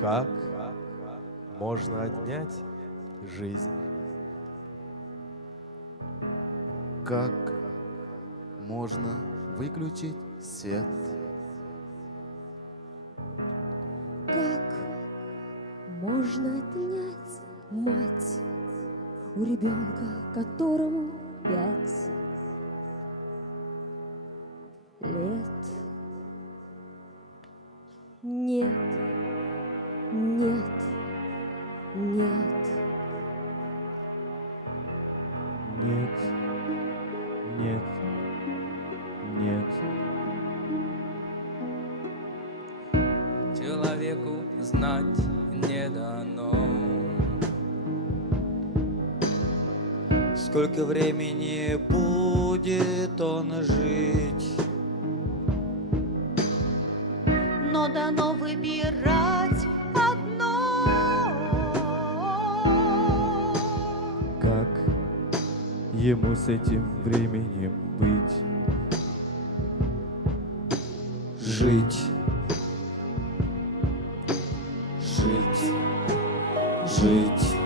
Как можно отнять жизнь? Как можно выключить свет? Как можно отнять мать у ребенка, которому 5 лет? Нет, нет, нет. Нет, нет, нет. Человеку знать не дано, сколько времени будет он жить. Но дано выбирать одно. Как ему с этим временем быть? Жить. Жить. Жить.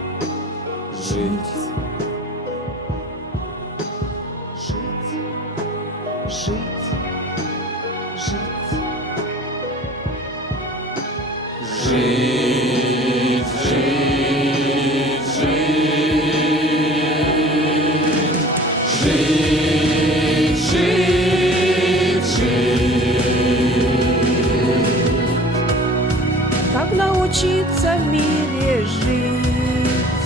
Жить. Жить, жить, жить. Жить, жить, жить. Жить, жить, жить. Как научиться в мире жить?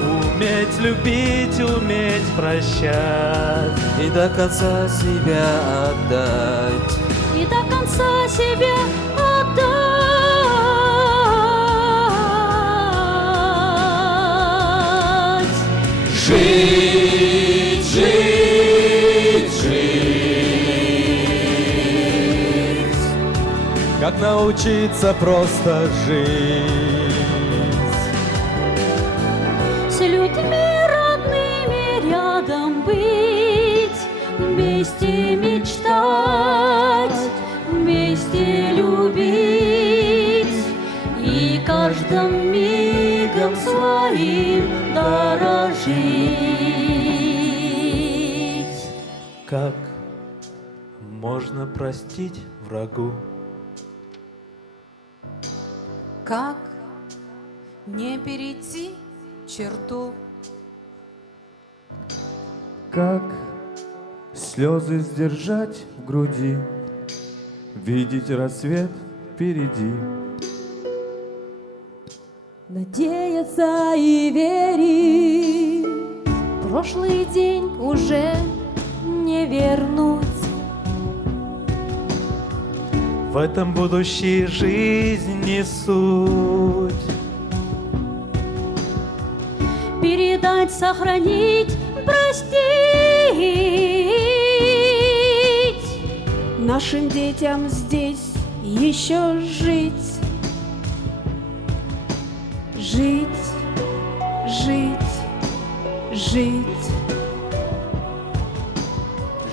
Уметь любить, уметь прощать И до конца себя отдать. И до конца себя отдать. Жить, жить, жить. Как научиться просто жить? С людьми родными рядом быть, вместе мечтать, вместе любить и каждым мигом своим дорожить. Как можно простить врагу? Как не перейти черту? Как слезы сдержать в груди, видеть рассвет впереди? Надеяться и верить, прошлый день уже не вернуть. В этом будущей жизни суть. Передать, сохранить, простить. Нашим детям здесь еще жить. Жить, жить, жить.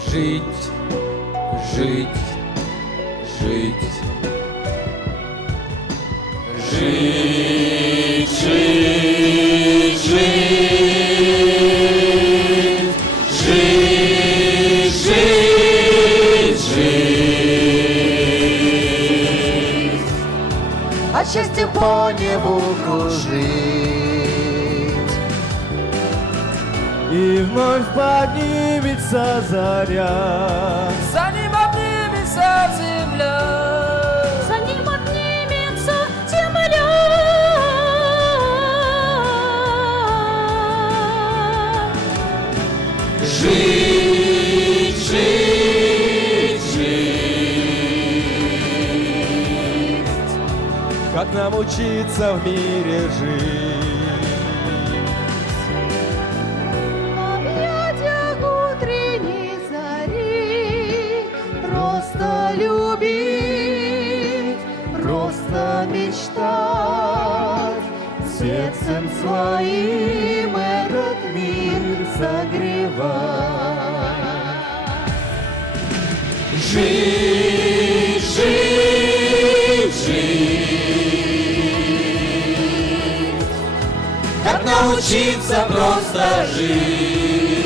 Жить, жить, жить. Жить, жить, жить. Жить, жить, жить. От счастья по небу кружить. И вновь поднимется заря. За ним обнимется земля. За ним обнимется земля. Жить, жить, жить. Как нам учиться в мире жить? В объятиях утренней зари просто любить, просто мечтать, сердцем своим этот мир согревать. Жить, жить, научиться просто жить.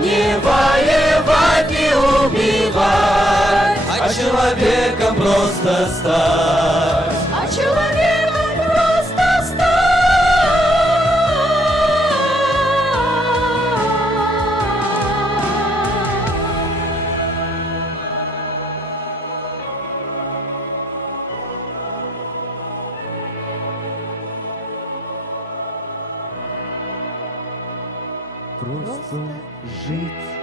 Не воевать, не убивать, а человеком просто стать. А человеком просто стать. Просто жить.